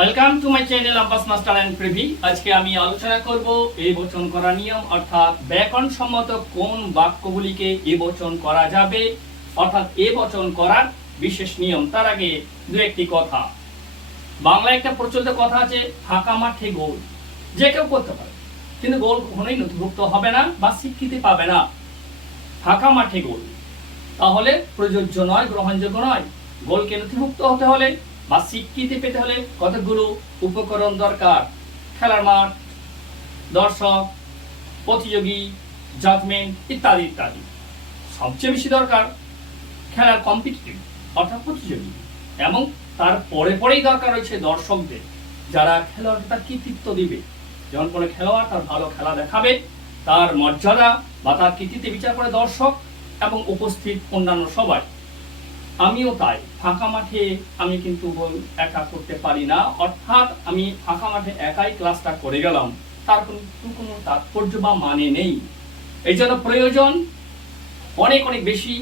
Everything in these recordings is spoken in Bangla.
Welcome to my channel Abbas master and প্রিভি। আজকে আমি আলোচনা করব এবচন করা নিয়ম, অর্থাৎ ব্যাকরণ সম্মত কোন বাক্যগুলিকে এবচন করা যাবে, অর্থাৎ এবচন করার বিশেষ নিয়ম। তার আগে দু একটি কথা। বাংলায় একটা প্রচলিত কথা আছে, ফাঁকা মাঠে গোল। যে কেউ করতে পারে, কিন্তু গোল কখনোই নথিভুক্ত হবে না বা স্বীকৃতি পাবে না। ফাঁকা মাঠে গোল তাহলে প্রযোজ্য নয়, গ্রহণযোগ্য নয়। গোলকে নথিভুক্ত হতে হলে বা স্বীকৃতি পেতে হলে কতগুলো উপকরণ দরকার: খেলার মাঠ, দর্শক, প্রতিযোগী, জাজমেন্ট ইত্যাদি ইত্যাদি। সবচেয়ে বেশি দরকার খেলার কম্পিটিটিভ অর্থাৎ প্রতিযোগী, এবং তার পরেই দরকার রয়েছে দর্শকদের, যারা খেলোয়াড়টা কৃতিত্ব দিবে। যেমন কোনো খেলোয়াড় তার ভালো খেলা দেখাবে, তার মর্যাদা বা তার কৃতিত্বে বিচার করে দর্শক এবং উপস্থিত অন্যান্য সবাই। আমিও তাই, ফাঁকা মাঠে আমি কিন্তু গোল একা করতে পারি না, অর্থাৎ আমি ফাঁকা মাঠে একাই ক্লাসটা করে গেলাম, তার কোনো তাৎপর্য বা মানে নেই। এই জন্য প্রয়োজন অনেক অনেক বেশি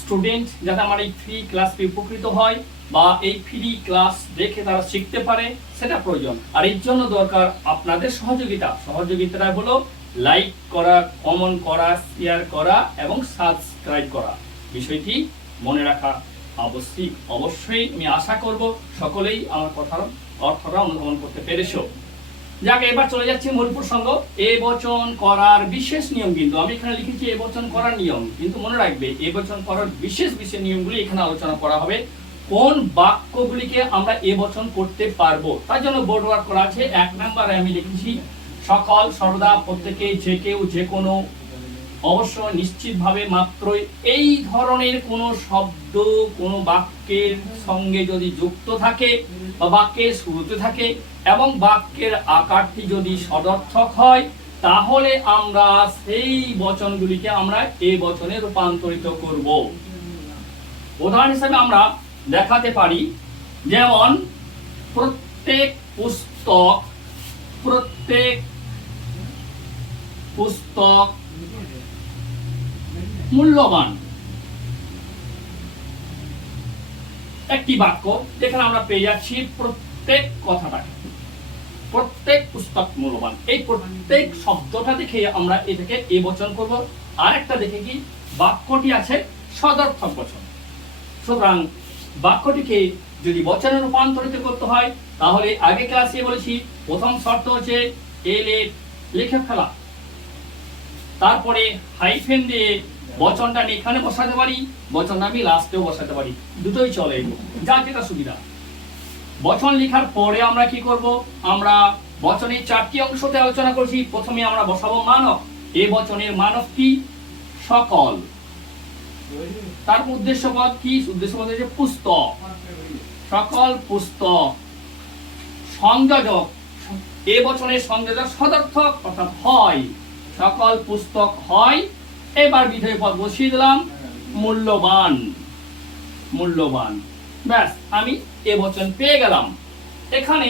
স্টুডেন্ট যাতে আমার এই ফ্রি ক্লাস পেয়ে উপকৃত হয় বা এই ফ্রি ক্লাস দেখে তারা শিখতে পারে, সেটা প্রয়োজন। আর এর জন্য দরকার আপনাদের সহযোগিতাটা হলো লাইক করা, কমেন্ট করা, শেয়ার করা এবং সাবস্ক্রাইব করা। বিষয়টি মনে রাখা আবশ্যিক। অবশ্যই আমি আশা করব সকলেই আমার কথার অর্থটা অনুধাবন করতে পেরেছো। যাক, এবার চলে যাচ্ছি মূল প্রসঙ্গ, এবচন করার বিশেষ নিয়ম। কিন্তু আমি এখানে লিখেছি এবচন করার নিয়ম, কিন্তু মনে রাখবে এবচন করার বিশেষ বিশেষ নিয়মগুলি এখানে আলোচনা করা হবে। কোন বাক্যগুলিকে আমরা এবচন করতে পারবো তার জন্য বোর্ড ওয়ার্ক করা আছে। 1 নম্বরে আমি লিখেছি সকল, সর্বদা, প্রত্যেকে, যে কেউ, যে কোনো, অবশ্য, নিশ্চিতভাবে, মাত্রই। এই ধরনের কোন শব্দ কোন বাক্যের সঙ্গে যদি যুক্ত থাকে বা বাক্যের শুরুতে থাকে এবং বাক্যের আকারটি যদি সদর্থক হয়, তাহলে আমরা সেই বচনগুলিকে আমরা এই বচনে রূপান্তরিত করব। উদাহরণ হিসেবে আমরা দেখাতে পারি, যেমন প্রত্যেক পুস্তক মূল্যবান। একটি বাক্য যেখানে আমরা পেয়ে যাচ্ছি প্রত্যেক কথাটাকে, প্রত্যেক পুস্তক মূল্যবান। এই প্রত্যেক শব্দটা দেখে আমরা এটাকে এবচন করব। আর একটা দেখে কি বাক্যটি আছে সদর্থক বচন। সুতরাং বাক্যটিকে যদি বচনে রূপান্তরিত করতে হয়, তাহলে আগে ক্লাসে বলেছি প্রথম শর্ত হচ্ছে লিখে ফেলা, তারপরে হাইফেন দিয়ে বচনটা আমি এখানে বসাতে পারি, বচনটা আমি লাস্টেও বসাতে পারি, দুটোই চলে, যার যেটা সুবিধা। বচন লেখার পরে আমরা কি করব, আমরা বচনের 4টি অংশতে আলোচনা করছি। প্রথমে আমরা বসাবো মানব। এই বচনের মানব কি? সকল। তার উদ্দেশ্যপদ কি? উদ্দেশ্যপদ হচ্ছে পুস্তক, সকল পুস্তক। সংযোজক, এই বচনের সংযোজক সদর্থক অর্থাৎ হয়, সকল পুস্তক হয়। এবার বিধেয় পদ বসিয়ে দিলাম, মূল্যবান। ব্যাস, আমি এ বচন পেয়ে গেলাম। এখানে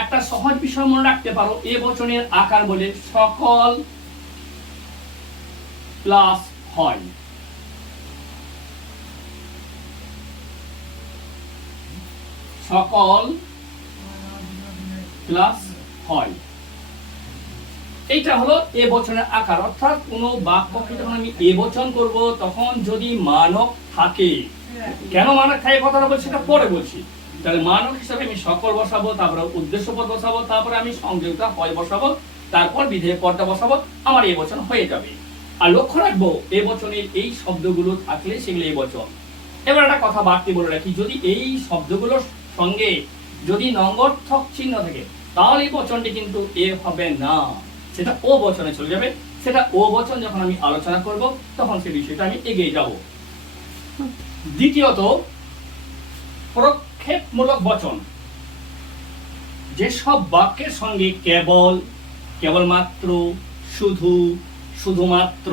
একটা সহজ বিষয় মনে রাখতে পারো, এ বচনের আকার বলে সকল প্লাস হয়। সকল প্লাস হয়, এইটা হলো এ বচনের আকার। অর্থাৎ কোন বাক্যকে যখন আমি এ বচন করব, তখন যদি মানব থাকে, কেন মানব থাকে কথাটা বলছি সেটা পরে বলছি। তাহলে মানব হিসাবে আমি সকল বসাবো, তারপরে উদ্দেশ্যপদ বসাবো, তারপরে আমি সংযোগটা হয় বসাবো, তারপর বিধেয় পদটা বসাবো, আমার এ বচন হয়ে যাবে। আর লক্ষ্য রাখবো এ বচনের এই শব্দগুলো থাকলে সেগুলো এ বচন। এবার একটা কথা বাড়তি বলে রাখি, যদি এই শব্দগুলোর সঙ্গে যদি নঙ্গর্থক চিহ্ন থাকে, তাহলে এই বচনটি কিন্তু এ হবে না, সেটা ও বচনে চলে যাবে। সেটা ও বচন যখন আমি আলোচনা করব, তখন সেই বিষয়টা আমি এগিয়ে যাব। দ্বিতীয়ত, প্রক্ষেপমূলক বচন। যেসব বাক্যের সঙ্গে কেবল, কেবলমাত্র, শুধু, শুধুমাত্র,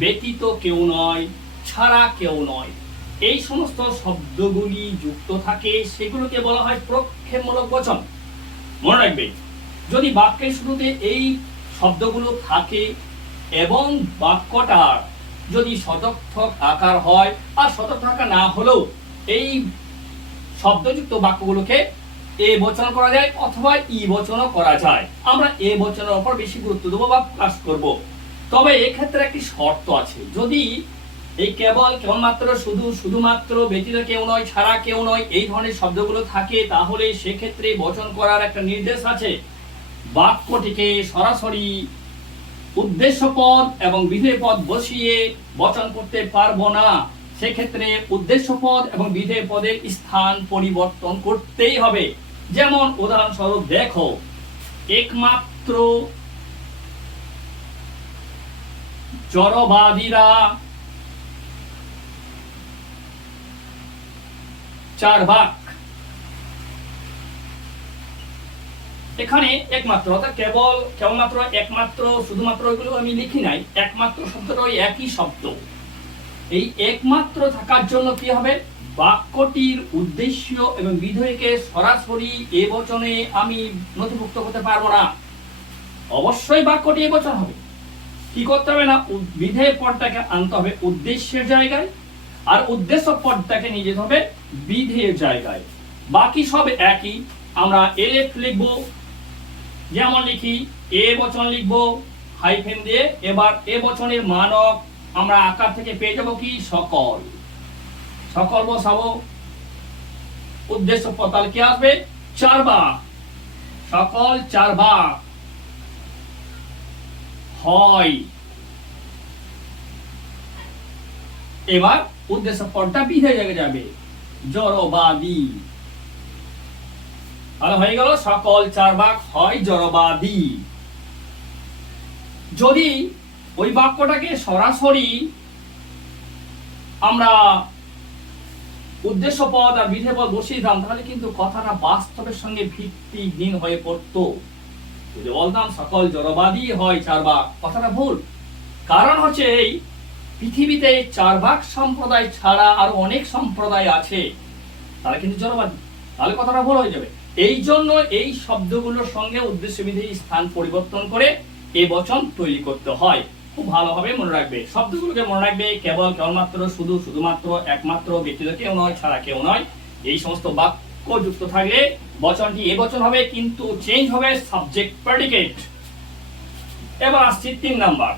ব্যতীত কেউ নয়, ছাড়া কেউ নয়, এই সমস্ত শব্দগুলি যুক্ত থাকে, সেগুলোকে বলা হয় প্রক্ষেপমূলক বচন। মনে রাখবে, যদি বাক্যের শুরুতে এই শব্দগুলো থাকে এবং বাক্যটার যদি সদর্থক আকার হয়, আর সদর্থক আকার না হলেও এই শব্দযুক্ত বাক্যগুলোকে এ বচন করা যায় অথবা ই বচনও করা যায়। আমরা এ বচনের উপর বেশি গুরুত্ব দেবো বা ফোকাস করব। তবে এক্ষেত্রে একটি শর্ত আছে, যদি এই কেবলমাত্র শুধুমাত্র ব্যতীত কেউ নয়, ছাড়া কেউ নয়, এই ধরনের শব্দগুলো থাকে, তাহলে সেক্ষেত্রে বচন করার একটা নির্দেশ আছে। বাক্যটিকে সরাসরি উদ্দেশ্য পদ এবং বিধেয় পদ বসিয়ে বচন করতে পারবো না। সেক্ষেত্রে উদ্দেশ্য পদ এবং বিধেয় পদের স্থান পরিবর্তন করতেই হবে। যেমন উদাহরণস্বরূপ দেখো, একমাত্র জড়বাদীরা চার্বাক। এখানে একমাত্র অর্থাৎ কেবলমাত্র, একমাত্র, শুধুমাত্র এগুলো আমি লিখি নাই। একমাত্র শব্দটা ওই একই শব্দ। এই একমাত্র থাকার জন্য কি হবে, বাক্যটির উদ্দেশ্য এবং বিধেয়কে সরাসরি এ বচনে আমি নথিভুক্ত করতে পারবো না। অবশ্যই বাক্যটি এ বচন হবে। কি করতে হবে না, বিধেয় পদটাকে আনতে হবে উদ্দেশ্যের জায়গায়, আর উদ্দেশ্য পদটাকে নিয়ে যেতে হবে বিধেয়ের জায়গায়। বাকি সব একই। আমরা এলেফ লিখবো, যেমন লিখি এ বচন লিখবো হাইফেন দিয়ে। এবার এ বচনের মানক আমরা আকার থেকে পেয়ে যাবো কি, সকল। সকল বসাবো, উদ্দেশ্য পদ তাহলে কি আসবে, চার্বাক। সকল চার্বাক হয়। এবার উদ্দেশ্য পদটা বিধেয় জায়গায় যাবে, জড়বাদী। তাহলে হয়ে গেল সকল চার্বাক হয় জড়বাদী। যদি ওই বাক্যটাকে সরাসরি আমরা উদ্দেশ্য পদ আর বিধেয় পদ বসিয়ে দিতাম, তাহলে কিন্তু কথাটা বাস্তবের সঙ্গে ভিত্তিহীন হয়ে পড়তো। যদি বলতাম সকল জড়বাদী হয় চার্বাক, কথাটা ভুল। কারণ হচ্ছে এই পৃথিবীতে চার্বাক সম্প্রদায় ছাড়া আরো অনেক সম্প্রদায় আছে, তারা কিন্তু জড়বাদী, তাহলে কথাটা ভুল হয়ে যাবে। এই জন্য এই শব্দগুলোর সঙ্গে উদ্দেশ্য বিধেয় স্থান পরিবর্তন করে এ বচন তৈরি করতে হয়। খুব ভালোভাবে মনে রাখবে শব্দগুলোকে, মনে রাখবে কেবলমাত্র, শুধুমাত্র, একমাত্র, ব্যতীত কেউ নয়, ছাড়া কেউ নয়, এই সমস্ত বাক্য যুক্ত থাকলে বচনটি এ বচন হবে, কিন্তু চেঞ্জ হবে সাবজেক্ট প্রেডিকেট। এবার আসছি 3 নাম্বার।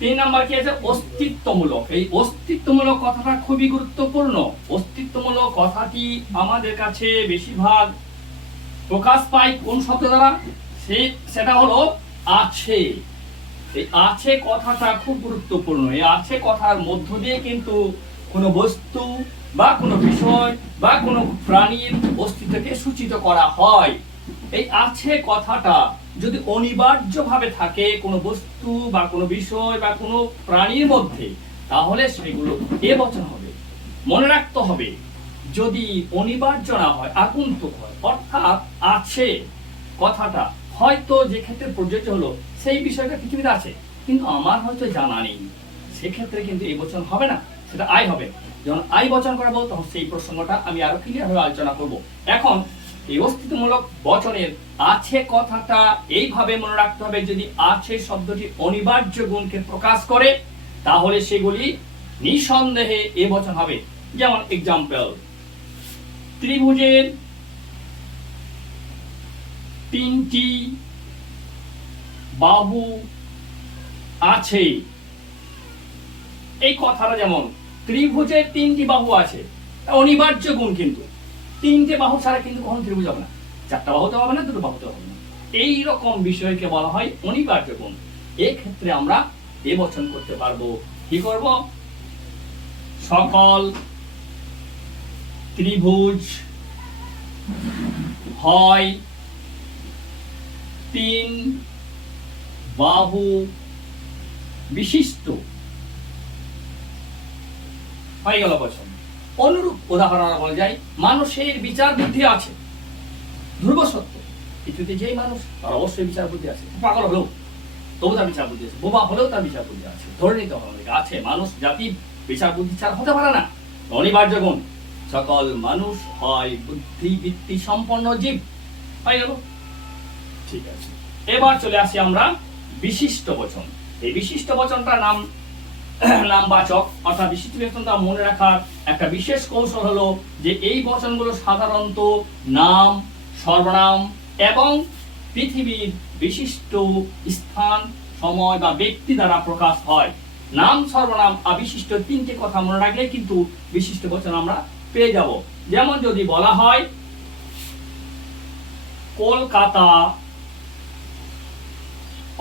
3 নাম্বার কি আছে, অস্তিত্বমূলক। এই অস্তিত্বমূলক কথাটা খুবই গুরুত্বপূর্ণ। অস্তিত্বমূলক কথাটি আমাদের কাছে বেশিরভাগ প্রকাশ পায় কোন শব্দ দ্বারা, সেটা হলো আছে। এই আছে কথাটা খুব গুরুত্বপূর্ণ। এই আছে কথার মধ্য দিয়ে কিন্তু কোনো বস্তু বা কোনো বিষয় বা কোনো প্রাণীর অস্তিত্বকে সূচিত করা হয়। এই আছে কথাটা যদি অনিবার্যভাবে থাকে কোনো বস্তু বা কোনো বিষয় বা কোনো প্রাণীর মধ্যে, তাহলে সেগুলো এ বচন হবে। মনে রাখতে হবে, যদি অনিবার্য না হয়, আগন্তুক হয়, অর্থাৎ আছে কথাটা হয়তো যে ক্ষেত্রে প্রযোজ্য হলো সেই বিষয়টা পৃথিবীতে আছে, কিন্তু আমার হয়তো জানা নেই, সেক্ষেত্রে কিন্তু এই বচন হবে না, সেটা আই হবে। যখন আই বচন করাবো তখন সেই প্রসঙ্গটা আমি আরো ক্লিয়ার ভাবে আলোচনা করব। এখন এই অস্তিত্বমূলক বচনের আছে কথাটা এইভাবে মনে রাখতে হবে, যদি আছে শব্দটি অনিবার্য গুণকে প্রকাশ করে, তাহলে সেগুলি নিঃসন্দেহে এ বচন হবে। যেমন এক্সাম্পল, ত্রিভুজের 3টি বাহু আছে। এই কথাটা যেমন ত্রিভুজের 3টি বাহু আছে, অনিবার্য গুণ, কিন্তু 3টে বাহু ছাড়া কিন্তু কখনো ত্রিভুজ হবে না। 4টা বাহুতে হবে না, 2টো বাহুতে হবে না। এই রকম বিষয়কে বলা হয় অনিবার্য গুণ। এই ক্ষেত্রে আমরা এ বচন করতে পারবো। কি করব, সকল ত্রিভুজ হয় 3 বাহু বিশিষ্ট। হয়ে গেল বচন। অনুরূপ উদাহরণ বলা যায়, মানুষের বিচার বুদ্ধি আছে। ধ্রুব সত্য, পৃথিবীতে যেই মানুষ তার অবশ্যই বিচার বুদ্ধি আছে। পাগল হলেও তবু তার বিচার বুদ্ধি আছে, বোবা হলেও তার বিচার বুদ্ধি আছে, ধরে নিতে হবে আছে। মানুষ জাতি বিচার বুদ্ধি ছাড়া হতে পারে না, অনিবার্য গুণ। সকল মানুষ হয় বুদ্ধিবৃত্তি সম্পন্ন জীব। হয়ে গেল, ঠিক আছে। এবার চলে আসি আমরা বিশিষ্ট বচন। এই বিশিষ্ট বচনটার নামবাচক অর্থাৎ বিশিষ্ট বচনটা মনে রাখার একটা বিশেষ কৌশল হলো যে এই বচনগুলো সাধারণত নাম, সর্বনাম এবং পৃথিবীর বিশিষ্ট স্থান, সময় বা ব্যক্তি দ্বারা প্রকাশ হয়। নাম, সর্বনাম আর বিশিষ্ট তিনটে কথা মনে রাখলে কিন্তু বিশিষ্ট বচন আমরা পেয়ে যাব। যেমন যদি বলা হয় কলকাতা,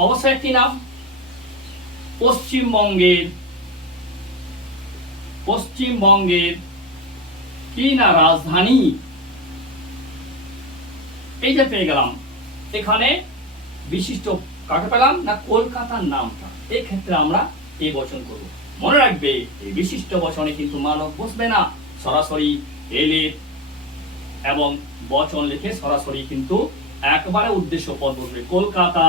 অবশ্যই একটি নাম। পশ্চিমবঙ্গের কি না রাজধানী, এই যে পেয়ে গেলাম। এখানে বিশিষ্ট কাকে পেলাম না কলকাতার নামটা। এই ক্ষেত্রে আমরা এই বচন করব। মনে রাখবে এই বিশিষ্ট বচনে কিন্তু মানব বসবে না, সরাসরি এলে এবং বচন লিখে সরাসরি কিন্তু একবারে উদ্দেশ্য পদ বসবে। কলকাতা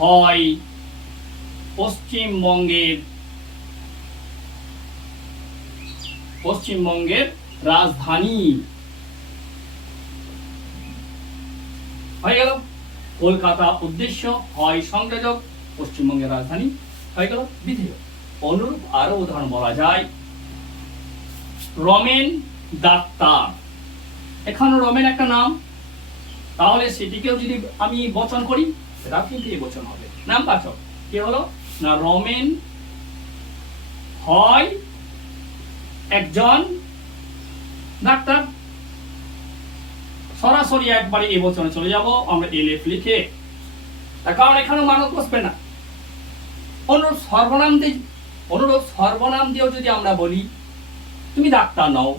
হয় পশ্চিমবঙ্গের রাজধানী। হয়ে গেল কলকাতা উদ্দেশ্য, হয় সংযোজক, পশ্চিমবঙ্গের রাজধানী হয়ে গেল বিধেয়। অনুরূপ আরো উদাহরণ বলা যায়, রমেন ডাক্তার। এখানে রমেন একটা নাম, তাহলে সেটিকেও যদি আমি বচন করি সেটাও কিন্তু এই বচন হবে। নাম বাচক কি হলো না রমেন হয় একজন ডাক্তার। সরাসরি একবারে এই বচনে চলে যাব আমরা এলএফ লিখে, তার কারণ এখানে মানব বসবে না। অনুরূপ সর্বনাম দিয়েও যদি আমরা বলি তুমি ডাক্তার নও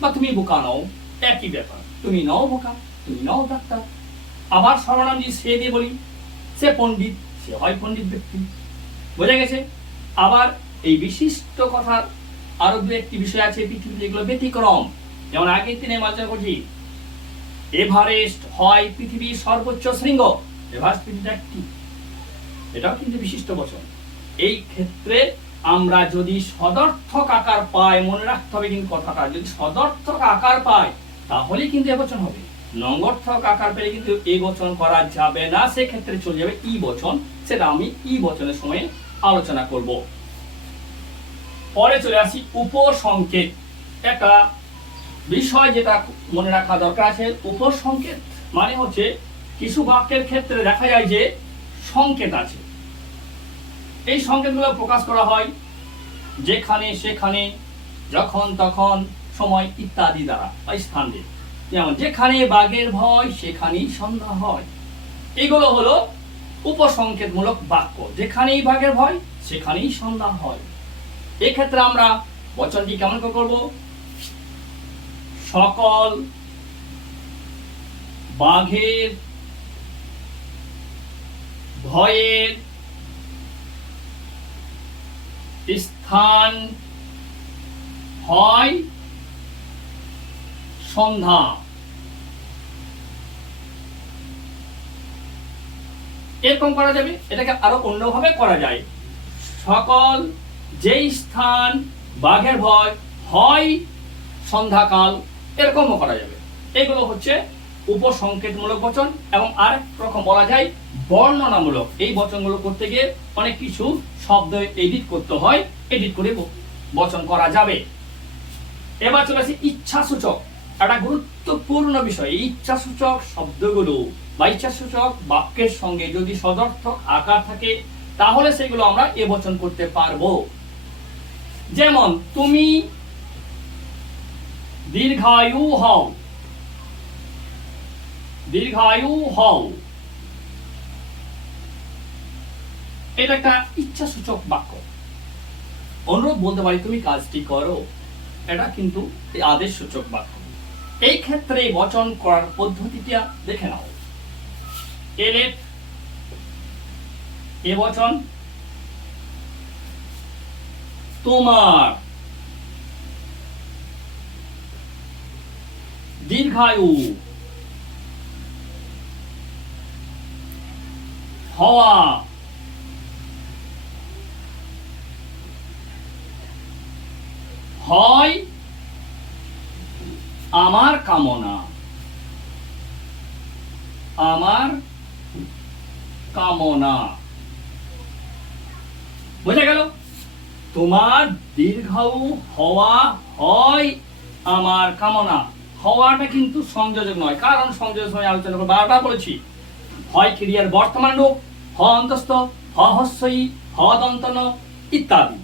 বা তুমি বোকা নও, একই ব্যাপার। তুমি নও বোকা, তুমি নও ডাক্তার। আবার সর্বনাম দিয়ে সে দিয়ে বলি সে পণ্ডিত, সে হয় পণ্ডিত ব্যক্তি। বোঝা গেছে? আবার এই বিশিষ্ট কথার আরো দু একটি বিষয় আছে পৃথিবীতে, যেগুলো ব্যতিক্রম। যেমন আগের দিনে আলোচনা করছি, এভারেস্ট হয় পৃথিবীর সর্বোচ্চ শৃঙ্গ। এভারেস্ট পৃথিবীর একটি, এটাও কিন্তু বিশিষ্ট বচন। এই ক্ষেত্রে আমরা যদি সদর্থক আকার পাই, মনে রাখতে হবে কিন্তু কথাটা, যদি সদর্থক আকার পাই তাহলে কিন্তু এবচন হবে। নঙ্গর্থক আকার পেলে কিন্তু এই বচন করা যাবে না, সেক্ষেত্রে চলে যাবে ই বচন। সেটা আমি ই বচনের সময় আলোচনা করব। পরে চলে আসি উপসংকেত। একটা বিষয় যেটা মনে রাখা দরকার আছে, উপসংকেত মানে হচ্ছে কিছু বাক্যের ক্ষেত্রে দেখা যায় যে সংকেত আছে। এই সংকেতগুলো প্রকাশ করা হয় যেখানে সেখানে, যখন তখন, সময় ইত্যাদি দ্বারা বা স্থান দিয়ে। যেমন যেখানে বাঘের ভয় সেখানেই সন্ধ্যা হয়। এগুলো হলো উপসংকেতমূলক বাক্য। যেখানেই বাঘের ভয় সেখানেই সন্ধ্যা হয়। এক্ষেত্রে আমরা বচনটি কেমন করব? সকল বাঘের ভয়ের স্থান হয় সন্ধ্যা। এরকম করা যাবে। এটাকে আরো অন্যভাবে করা যায়, সকল যেই স্থান বাঘের ভয় হয় সন্ধ্যাকাল, এরকমও করা যাবে। এগুলো হচ্ছে উপসংকেতমূলক বচন। এবং আরেক রকম বলা যায় বর্ণনামূলক। এই বচনগুলো করতে গিয়ে অনেক কিছু শব্দ এডিট করতে হয়, এডিট করে বচন করা যাবে। এবার চলে আসি ইচ্ছাসূচক। একটা গুরুত্বপূর্ণ বিষয়, ইচ্ছাসূচক শব্দগুলো বা ইচ্ছাসূচক বাক্যের সঙ্গে যদি সদর্থক আকার থাকে তাহলে সেগুলো আমরা এ বচন করতে পারবো। যেমন তুমি দীর্ঘায়ু হও, দীর্ঘায়ু হও, এটা একটা ইচ্ছাসূচক বাক্য। অনুরোধ বলতে পারি তুমি কাজটি করো, এটা কিন্তু আদেশ সূচক বাক্য। এই ক্ষেত্রে বচন করার পদ্ধতিটা দেখে নাও। এলেফ এ বচন, তোমার, দীর্ঘায়ু, হওয়া, হয় আমার কামনা, আমার কামনা। বোঝা গেল? তোমার দীর্ঘায়ু হওয়া হয় আমার কামনা। হওয়াটা কিন্তু সংযোজক নয়, কারণ সংযোজক সময় আলোচনা করে বারবার বলেছি, হয় ক্রিয়ার বর্তমান রূপ, হ অন্তস্থ, হ হস্যই, হ দন্তন ইত্যাদি।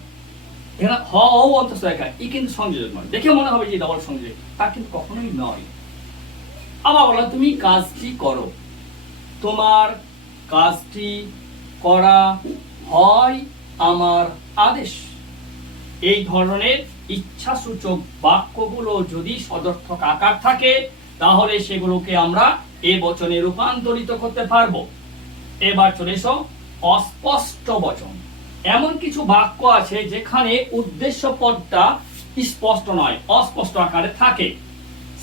এখানে হ ও অন্তস্থ একা, ই কিন্তু সংযোজক নয়। দেখে মনে হবে যে ডবল সংযোজক, তা কিন্তু কখনোই নয়। আবার বলো তুমি কাজটি করো, তোমার কাজটি করা হয় আমার আদেশ। এই ধরনের ইচ্ছাসূচক বাক্যগুলো যদি সদর্থক আকার থাকে তাহলে সেগুলোকে আমরা এ বচনে রূপান্তরিত করতে পারবো। এবার চলে এসো অস্পষ্ট বচন। এমন কিছু বাক্য আছে যেখানে উদ্দেশ্য পদটা স্পষ্ট নয়, অস্পষ্ট আকারে থাকে।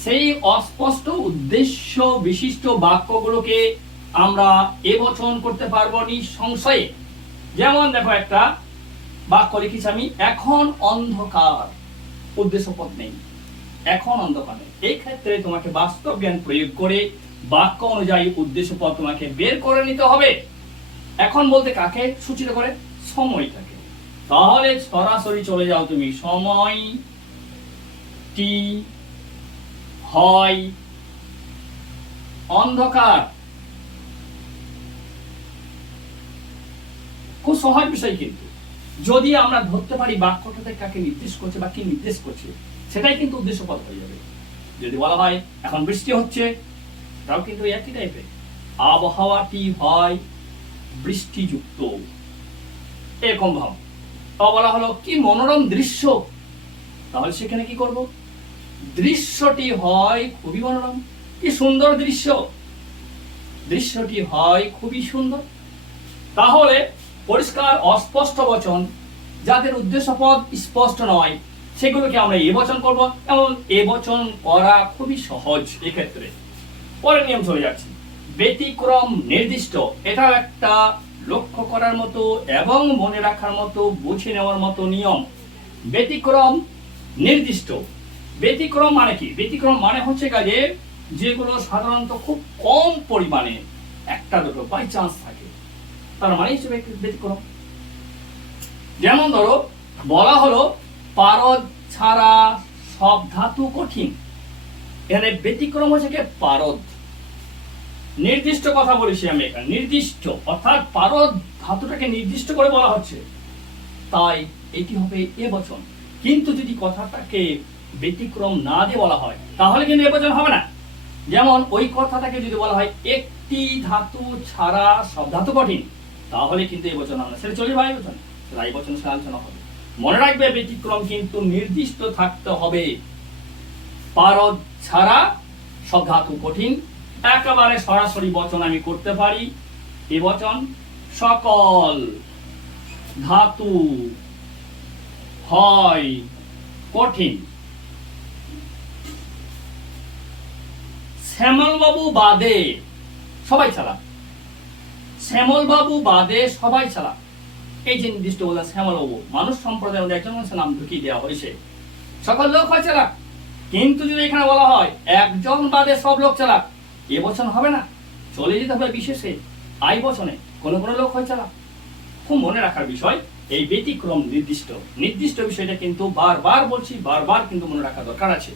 সেই অস্পষ্ট উদ্দেশ্য বিশিষ্ট বাক্যগুলোকে আমরা এ বচন করতে পারবো নিঃসংশয়ে। যেমন দেখো একটা বাক্য লিখেছি আমি, এখন অন্ধকার, উদ্দেশ্য পদ নেই, এখন অন্ধকার নেই। এই ক্ষেত্রে তোমাকে বাস্তব জ্ঞান প্রয়োগ করে বাক্য অনুযায়ী উদ্দেশ্য পদ তোমাকে বের করে নিতে হবে। এখন বলতে কাকে সূচিত করে? সময়টাকে। তাহলে সরাসরি চলে যাও তুমি, সময়টি হয় অন্ধকার। খুব সহজ বিষয়, কিন্তু যদি আমরা ধরতে পারি বাক্যটাতে কাকে নির্দেশ করছে বা কি নির্দেশ করছে, সেটাই কিন্তু উদ্দেশ্য পদ হয়ে যাবে। যদি বলা হয় এখন বৃষ্টি হচ্ছে, তাও কিন্তু একই টাইপের, আবহাওয়াটি হয় বৃষ্টিযুক্ত, এরকম ভাব। বলা হলো কি মনোরম দৃশ্য, তাহলে সেখানে কি করব? দৃশ্যটি হয় খুবই মনোরম, কি সুন্দর দৃশ্য, দৃশ্যটি হয় খুবই সুন্দর। তাহলে পরিষ্কার অস্পষ্ট বচন যাদের উদ্দেশ্য পদ স্পষ্ট নয় সেগুলোকে আমরা এ বচন করব, এবং এ বচন করা খুবই সহজ। এক্ষেত্রে পরের নিয়ম চলে যাচ্ছি, ব্যতিক্রম নির্দিষ্ট। এটা একটা লক্ষ্য করার মতো এবং মনে রাখার মতো, বুঝে নেওয়ার মতো নিয়ম। ব্যতিক্রম নির্দিষ্ট। ব্যতিক্রম মানে কি? ব্যতিক্রম মানে হচ্ছে কাজে যেগুলো সাধারণত খুব কম পরিমাণে একটা দুটো বাই চান্স থাকে, তার মানে হিসেবে ব্যতিক্রম। যেমন ধরো বলা হলো পারদ ছাড়া সব ধাতু কঠিন, এখানে ব্যতিক্রম হচ্ছে কি পারদ। নির্দিষ্ট কথা বলেছি আমি এখানে, নির্দিষ্ট অর্থাৎ পারদ ধাতুটাকে নির্দিষ্ট করে বলা হচ্ছে, তাই এটি হবে এ বচন। কিন্তু যদি কথাটাকে ব্যতিক্রম না দিয়ে বলা হয় তাহলে কিন্তু এ বচন হবে না। যেমন ওই কথাটাকে যদি বলা হয় একটি ধাতু ছাড়া সব ধাতু কঠিন, তাহলে কিন্তু এই বচন হবে না, সেটা চলে যাবে বচন, সেটা এই বচন সে আলোচনা হবে। মনে রাখবে ব্যতিক্রম কিন্তু নির্দিষ্ট থাকতে হবে। পারদ ছাড়া সব ধাতু কঠিন, একেবারে সরাসরি বচন আমি করতে পারি। এই বচন সকল ধাতু হয় কঠিন। শ্যামলবাবু বাদে সবাই চালাক, শ্যামলবাবু বাদে সবাই চালাক। এই যে নির্দিষ্ট বলা শ্যামলবাবু, মানুষ সম্প্রদায়ের মধ্যে একজন মানুষের নাম ঢুকিয়ে দেওয়া হয়েছে, সকল লোক হয় চালাক। কিন্তু যদি এখানে বলা হয় একজন বাদে সব লোক চালাক, এ বচন হবে না, চলে যেতে হবে বিশেষে আই বচনে, কোন কোন লোক হয় চালাক। খুব মনে রাখার বিষয় এই ব্যতিক্রম নির্দিষ্ট। নির্দিষ্ট বিষয়টা কিন্তু বারবার বলছি, বারবার কিন্তু মনে রাখা দরকার আছে।